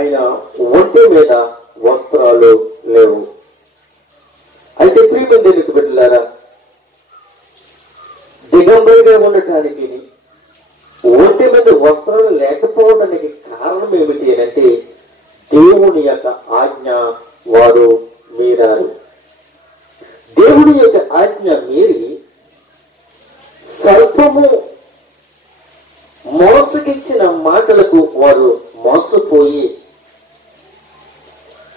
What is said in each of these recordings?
ఆయన ఒంటి మీద వస్త్రాలు లేవు. అయితే ప్రియమైన దేవునికి బిడ్డలారా, దిగంబరిగా ఉండటానికి ఒంటి మీద వస్త్రాలు లేకపోవడానికి కారణం ఏమిటి అంటే దేవుని యొక్క ఆజ్ఞ వారు మీరారు. దేవుని యొక్క ఆజ్ఞ మీరి సర్పము మోసగించిన మాటలకు వారు మోసపోయి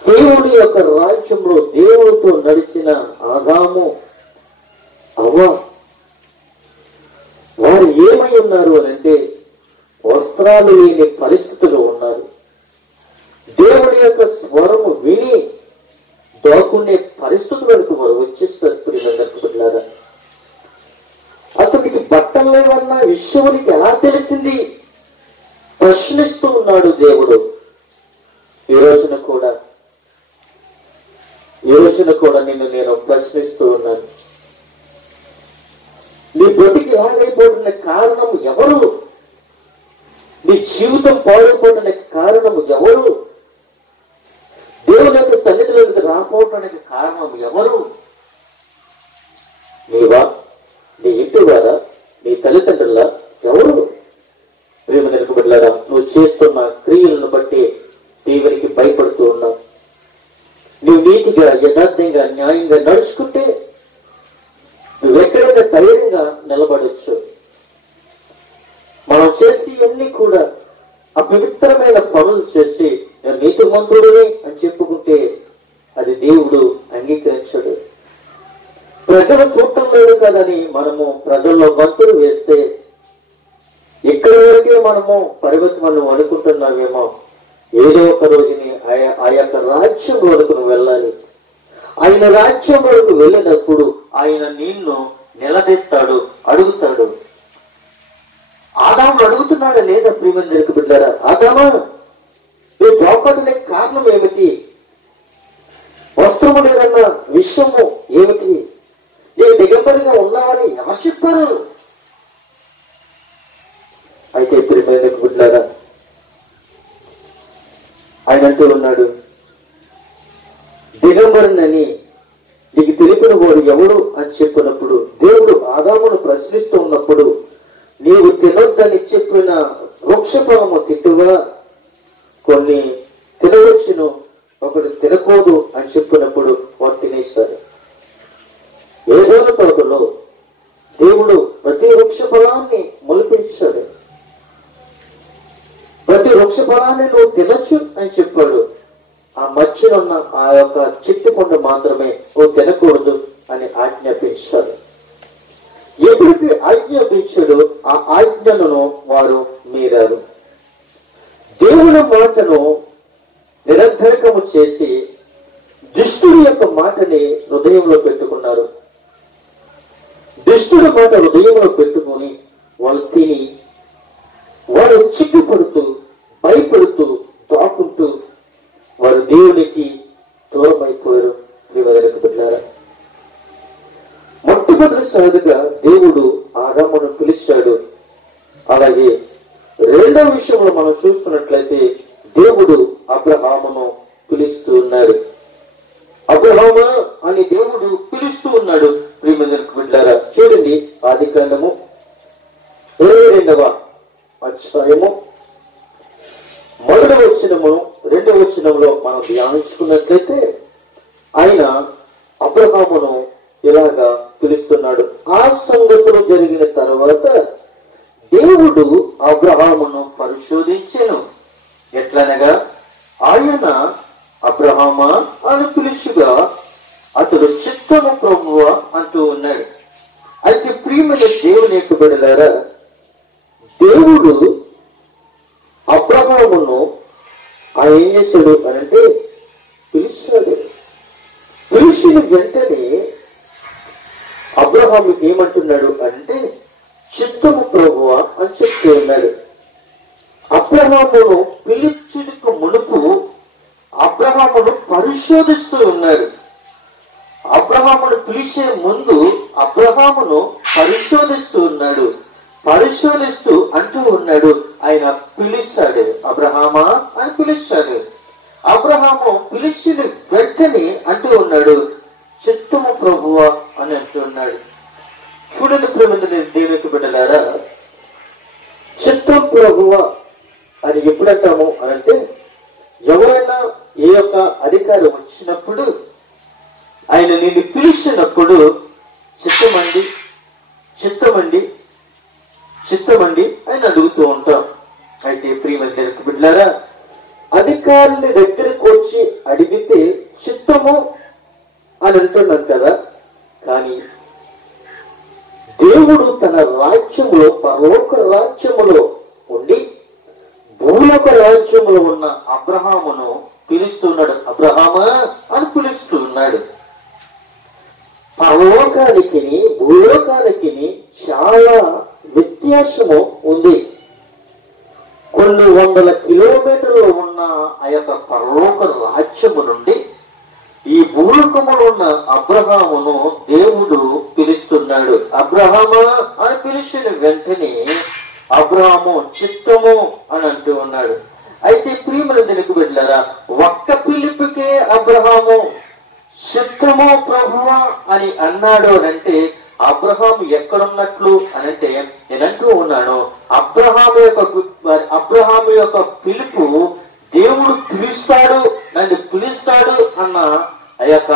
దేవుని యొక్క రాజ్యంలో దేవునితో నడిచిన ఆదాము అవ్వ వారు ఏమై ఉన్నారు అని అంటే వస్త్రాలు లేని పరిస్థితులు ఉన్నారు. దేవుని యొక్క స్వరము విని దోకునే పరిస్థితుల వరకు వారు వచ్చేస్తారు. ప్రియమందరులారా, అసలు బట్టలు లేవన్న విషయానికి ఎలా తెలిసింది ప్రశ్నిస్తూ ఉన్నాడు దేవుడు. ఈ రోజున కూడా నిన్ను నేను ప్రశ్నిస్తూ ఉన్నాను. నీ బ్రతికి ఎలాగైపోతున్న కారణం ఎవరు? నీ జీవితం పాడైపోవడానికి కారణం ఎవరు? దేవుని యొక్క సన్నిధిలోకి రాకపోవడానికి కారణం ఎవరు? నీవా, నీ ఇంటి వారా, నీ తల్లిదండ్రుల, ఎవరు? ప్రేమ నిలకబడ్డారా, నువ్వు చేస్తున్న క్రియలను బట్టి దేవునికి భయపడుతూ ఉన్నావు. నువ్వు నీతిగా, యథార్థంగా, న్యాయంగా నడుచుకుంటే నువ్వెక్కడైనా ధైర్యంగా నిలబడవచ్చు. మనం చేసి అన్ని కూడా అపవిత్రమైన పనులు చేసి నేను నీతిమంతుడిని అని చెప్పుకుంటే అది దేవుడు అంగీకరించడు. ప్రజలు చూడటం లేదు కదని మనము ప్రజల్లో గంతులు వేస్తే ఇక్కడి వరకే మనము పరిగెత్తమని అనుకుంటున్నామేమో. ఏదో ఒక రోజుని ఆ యొక్క రాజ్యం వరకు నువ్వు వెళ్ళాలి. ఆయన రాజ్యం వరకు వెళ్ళినప్పుడు ఆయన నిన్ను నిలదీస్తాడు, అడుగుతాడు. ఆదాము అడుగుతున్నాడా లేదా? ప్రియమందరికి బిడ్డారా, ఆదామా నువ్వు దోపడనే కారణం ఏమిటి? వస్త్రము లేదన్న విషయము ఏమిటి? నేను దిగంబరిగా ఉన్నావని ఎవరు చెప్పారు? అయితే ప్రియమందరికి బిడ్డారా, ఆయన అంటూ ఉన్నాడు, దిగంబరునని నీకు తెలిపిన వాడు ఎవడు అని చెప్పినప్పుడు దేవుడు ఆదామును ప్రశ్నిస్తూ ఉన్నప్పుడు నీవు తినొద్దని చెప్పిన వృక్షఫలము తిట్టుగా కొన్ని తినవచ్చును, ఒకటి తినకూడదు అని చెప్పినప్పుడు వాడు తినేస్తారు. ఏదైనా తోటలో దేవుడు ప్రతి వృక్ష ఫలాన్ని మొలిపించాడు. ప్రతి వృక్ష ఫలాన్ని నువ్వు తినొచ్చు అని చెప్పాడు. ఆ మధ్యనున్న ఆ యొక్క చెట్టు పండు మాత్రమే నువ్వు తినకూడదు అని ఆజ్ఞాపించాడు. ఎప్పుడైతే ఆజ్ఞాపించాడో ఆ ఆజ్ఞలను వారు మీరారు. దేవుని మాటను నిరర్ధకము చేసి దుష్టుడి యొక్క మాటని హృదయంలో పెట్టుకున్నారు. దుష్టుడి మాట హృదయంలో పెట్టుకుని వాళ్ళు తిని వారు చిక్కుపడుతూ భయపడుతూ దాక్కుంటూ వారు దేవునికి దూరం అయిపోయారు. ప్రియమైన బిడ్డలారా, మొట్టమొదటిసారిగా దేవుడు ఆదామును పిలిచాడు. అలాగే రెండవ విషయంలో మనం చూస్తున్నట్లయితే దేవుడు అబ్రహామును పిలుస్తూ ఉన్నాడు. అబ్రహామా అని దేవుడు పిలుస్తూ ఉన్నాడు. ప్రియమైన బిడ్డలారా, చూడండి ఆదికాండము 22వ అధ్యాయము 1వ వచనము 2వ వచనంలో మనం ధ్యానించుకున్నట్లయితే ఆయన అబ్రహామును ఇలాగా పిలుస్తున్నాడు. ఆ సంగతులు జరిగిన తర్వాత దేవుడు అబ్రహామును పరిశోధించెను. ఎట్లనగా ఆయన అబ్రహామా అని పిలుచుగా అతడు చిత్తము ప్రభువా అంటూ ఉన్నాడు. అయితే ప్రియమైన దేవుని యొక్క బిడ్డలారా, దేవుడు అబ్రహామును ఆయన ఏం చేశాడు అని అంటే పిలిచాడు. పిలిచిన వెంటనే అబ్రహాము ఏమంటున్నాడు అంటే చిత్తము ప్రభువా అని చెప్తూ ఉన్నాడు. అబ్రహామును పిలిచుటకు మునుపు అబ్రహామును పరిశోధిస్తూ ఉన్నాడు. అబ్రహామును పిలిచే ముందు అబ్రహామును పరిశోధిస్తూ ఉన్నాడు. పరిశోధిస్తూ అంటూ ఉన్నాడు, ఆయన పిలుస్తాడు, అబ్రహామా అని పిలుస్తాడు. వెంటనే అంటూ ఉన్నాడు, చిత్తము ప్రభువా అని అంటూ ఉన్నాడు. చూడండి ప్రేమంతుని దేవునికి బిడ్డలారా, చిత్తం ప్రభువా అని ఎప్పుడంటాము అనంటే, ఎవరైనా ఏ యొక్క అధికారం వచ్చినప్పుడు ఆయన నిన్ను పిలిచినప్పుడు చిత్తమండి చిత్తమండి చిత్తమండి అని అడుగుతూ ఉంటాం. అయితే ప్రియమైన దేవునికి బిడ్డలారా, అధికారుని దగ్గరకు వచ్చి అడిగితే చిత్తము అని అంటున్నాం కదా. కానీ దేవుడు తన రాజ్యములో, పరలోక రాజ్యములో ఉండి భూలోక రాజ్యములో ఉన్న అబ్రహామును పిలుస్తున్నాడు. అబ్రహామా అని పిలుస్తున్నాడు. పరలోకానికి భూలోకానికి చాలా వ్యత్యాసము ఉంది. కొన్ని వందల కిలోమీటర్లు ఉన్న ఆ యొక్క పరలోక రాజ్యము నుండి ఈ భూలోకములో ఉన్న అబ్రహామును దేవుడు పిలుస్తున్నాడు. అబ్రహామా అని పిలిచిన వెంటనే అబ్రహాము చిత్తము అని అంటూ ఉన్నాడు. అయితే ప్రియమైన దేవునికి బిడ్డలారా, ఒక్క పిలుపుకే అబ్రహాము చిత్తము ప్రభువా అని అన్నాడు అనంటే అబ్రహాము ఎక్కడున్నట్లు అనంటే, నేనంటూ ఉన్నాను, అబ్రహాము యొక్క పిలుపు దేవుడు పిలుస్తాడు, నన్ను పిలుస్తాడు అన్న ఆ యొక్క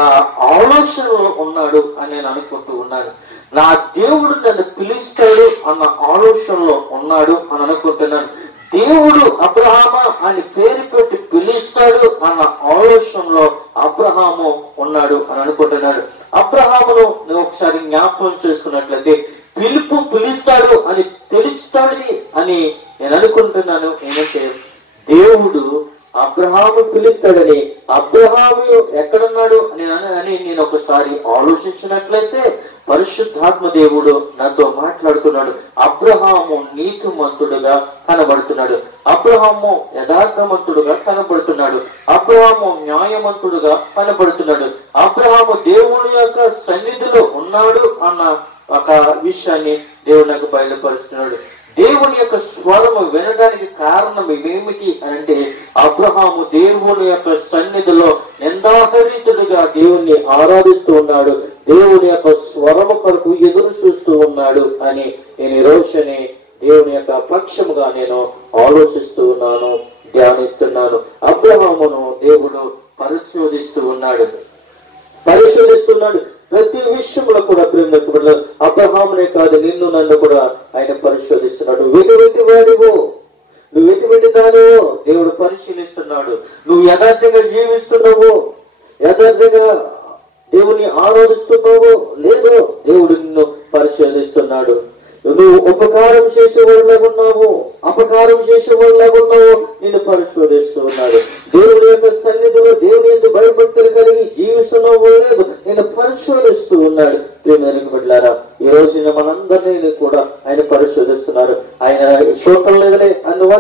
ఆలోచనలో ఉన్నాడు అని నేను అనుకుంటూ ఉన్నాను. నా దేవుడు నన్ను పిలుస్తాడు అన్న ఆలోచనలో ఉన్నాడు అని అనుకుంటున్నాను. దేవుడు అబ్రహామా అని పేరు పెట్టి పిలుస్తాడు అన్న ఆలోచనలో అబ్రహాము ఉన్నాడు అని అనుకుంటున్నాడు. అబ్రహామును నువ్వు ఒకసారి జ్ఞాపకం చేసుకున్నట్లయితే పిలుస్తాడు అని తెలుస్తాడు అని నేను అనుకుంటున్నాను. ఏంటంటే దేవుడు అబ్రహాము పిలుస్తాడని, అబ్రహాము ఎక్కడున్నాడు అని నేను ఒకసారి ఆలోచించినట్లయితే పరిశుద్ధాత్మ దేవుడు నాతో మాట్లాడుతున్నాడు. అబ్రహాము నీతిమంతుడుగా కనబడుతున్నాడు, అబ్రహాము యథార్థమంతుడుగా కనబడుతున్నాడు, అబ్రహాము న్యాయమంతుడుగా కనబడుతున్నాడు, అబ్రహాము దేవుని యొక్క సన్నిధిలో ఉన్నాడు అన్న ఒక విషయాన్ని దేవుడు నాకు బయలుపరుస్తున్నాడు. దేవుని యొక్క స్వరము వినడానికి కారణం ఏమిటి అంటే, అబ్రహాము దేవుని యొక్క సన్నిధిలో నిందాహరితుడుగా దేవుణ్ణి ఆరాధిస్తూ ఉన్నాడు, దేవుని యొక్క స్వరము కొరకు ఎదురు చూస్తూ ఉన్నాడు అని నేను ఈ రోజుని దేవుని యొక్క పక్షముగా నేను ఆలోచిస్తూ ఉన్నాను, ధ్యానిస్తున్నాను. అబ్రహామును దేవుడు పరిశోధిస్తున్నాడు. ప్రతి విషయంలో కూడా ప్రేమ అబ్రహామునే కాదు, నిన్ను నన్ను కూడా ఆయన పరిశోధిస్తున్నాడు. ఎటువంటి వాడివో, నువ్వు ఎటువంటి దానివో దేవుడు పరిశీలిస్తున్నాడు. నువ్వు యథార్థంగా జీవిస్తున్నావో, యథార్థంగా దేవుని ఆరాధిస్తున్నావో లేదో దేవుడు నిన్ను పరిశోధిస్తున్నాడు. నువ్వు ఉపకారం చేసేవాళ్ళగున్నావు, అపకారం చేసేవాళ్ళగున్నావు, నిన్ను పరిశోధిస్తూ ఉన్నాడు. దేవుని యొక్క సన్నిధిలో దేవుని యొక్క భయభక్తులు కలిగి జీవిస్తున్నావో లేదు నేను పరిశోధిస్తూ ఉన్నాడు. ప్రియమైన బిడ్డలారా, ఈ రోజున మనందరినీ కూడా ఆయన పరిశోధిస్తున్నారు. ఆయన చూడటం లేదనే అని నువ్వు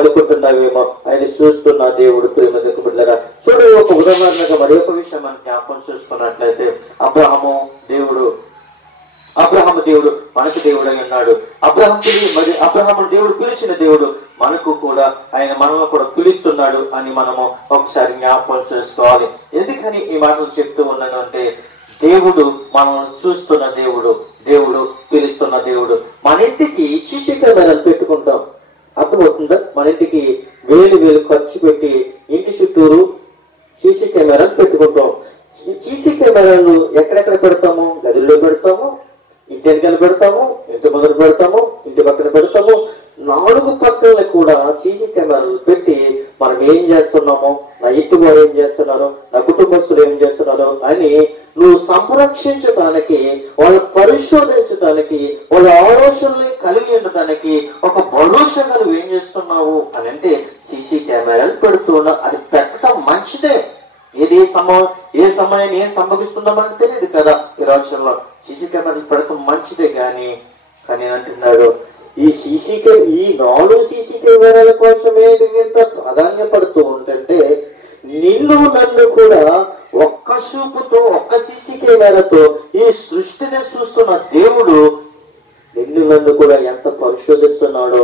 అనుకుంటున్నావేమో, ఆయన చూస్తున్న దేవుడు. ప్రియమైన బిడ్డలారా, చూడండి, ఒక ఉదాహరణగా మరి ఒక విషయం మనం జ్ఞాపకం చూసుకున్నట్లయితే, అబ్రహాము దేవుడు మనకు దేవుడై ఉన్నాడు. అబ్రహాము దేవుడు పిలిచిన దేవుడు మనకు కూడా, ఆయన మనల్ని కూడా పిలుస్తున్నాడు అని మనము ఒకసారి జ్ఞాపకం చేసుకోవాలి. ఎందుకని ఈ మాటలు చెప్తూ ఉన్నాను అంటే, దేవుడు మనల్ని చూస్తున్న దేవుడు, దేవుడు పిలుస్తున్న దేవుడు. మన ఇంటికి సీసీ కెమెరాలు పెట్టుకుంటాం, అర్థమవుతుందా? మన ఇంటికి వేలు ఖర్చు పెట్టి ఇంటి చుట్టూరు సీసీ కెమెరాలు పెట్టుకుంటాం. సీసీ కెమెరాలు ఎక్కడెక్కడ పెడతాము? గదుల్లో పెడతాము, ఇంటి వెనకాల పెడతాము, ఇంటి మొదలు పెడతాము, ఇంటి పక్కన పెడతాము. 4 పక్కన కూడా సీసీ కెమెరాలు పెట్టి మనం ఏం చేస్తున్నామో, నా ఇంటి వారు ఏం చేస్తున్నారు, నా కుటుంబస్తులు ఏం చేస్తున్నారు అని నువ్వు సంరక్షించడానికి, వాళ్ళు పరిశోధించడానికి, వాళ్ళ ఆలోచనల్ని కలిగి ఉండటానికి ఒక భరోసాగా నువ్వు ఏం చేస్తున్నావు అని అంటే సీసీ కెమెరాలు పెడుతూ ఉన్నావు. అది పెట్టడం మంచిదే. ఏ సమయాన్ని ఏం సంభవిస్తుందో మనకు తెలియదు కదా. ఈ రాష్ట్రంలో సీసీ కెమెరాలు పెడతాం మంచిదే, కానీ అంటున్నాడు ఈ 4 సీసీ కెమెరాల కోసమే ఇంత ప్రాధాన్యపడుతూ ఉంటే, నిన్ను నన్ను కూడా ఒక్క చూపుతో, ఒక్క సీసీ కెమెరాతో ఈ సృష్టిని చూస్తున్న దేవుడు నిన్ను నన్ను కూడా ఎంత పరిశోధిస్తున్నాడో